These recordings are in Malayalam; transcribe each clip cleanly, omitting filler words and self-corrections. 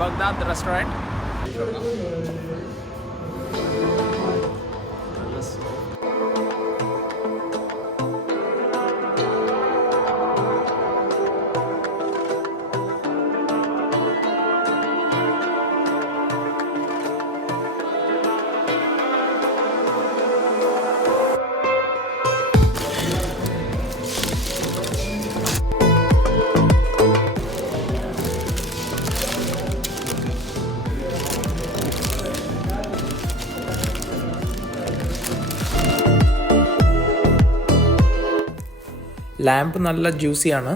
Baghdad restaurant. ലാമ്പ് നല്ല ജ്യൂസിയാണ്,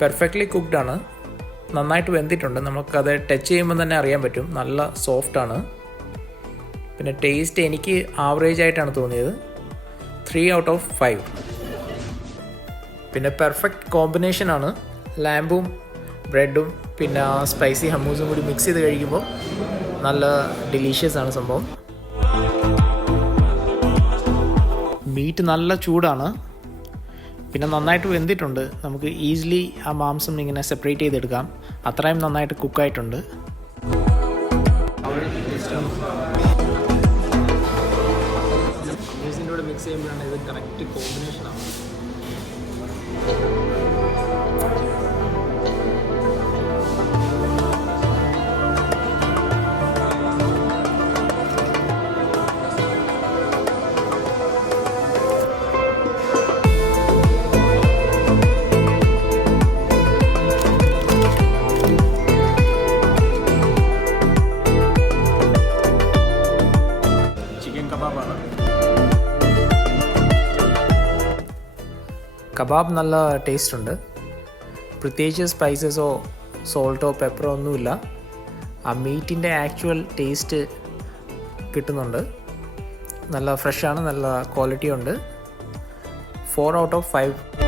പെർഫെക്റ്റ്ലി കുക്ക്ഡ് ആണ്, നന്നായിട്ട് വെന്തിട്ടുണ്ട്. നമുക്കത് ടച്ച് ചെയ്യുമ്പോൾ തന്നെ അറിയാൻ പറ്റും, നല്ല സോഫ്റ്റാണ്. പിന്നെ ടേസ്റ്റ് എനിക്ക് ആവറേജ് ആയിട്ടാണ് തോന്നിയത്, 3 out of 5. പിന്നെ പെർഫെക്റ്റ് കോമ്പിനേഷനാണ്, ലാമ്പും ബ്രെഡും പിന്നെ സ്പൈസി ഹമ്മൂസും കൂടി മിക്സ് ചെയ്ത് കഴിക്കുമ്പോൾ നല്ല ഡിലീഷ്യസ് ആണ് സംഭവം. മീറ്റ് നല്ല ചൂടാണ്, പിന്നെ നന്നായിട്ട് വെന്തിട്ടുണ്ട്. നമുക്ക് ഈസിലി ആ മാംസം ഇങ്ങനെ സെപ്പറേറ്റ് ചെയ്തെടുക്കാം, അത്രയും നന്നായിട്ട് കുക്കായിട്ടുണ്ട്. മീസിൻ്റെ കൂടെ മിക്സ് ചെയ്യുമ്പോഴാണ് ഇത് കറക്റ്റ് കോമ്പിനേഷനാണ്. കബാബ് നല്ല ടേസ്റ്റ് ഉണ്ട്, പ്രത്യേകിച്ച് സ്പൈസസോ സോൾട്ടോ പെപ്പറോ ഒന്നുമില്ല. ആ മീറ്റിൻ്റെ ആക്ച്വൽ ടേസ്റ്റ് കിട്ടുന്നുണ്ട്. നല്ല ഫ്രഷാണ്, നല്ല ക്വാളിറ്റി ഉണ്ട്. 4 out of 5.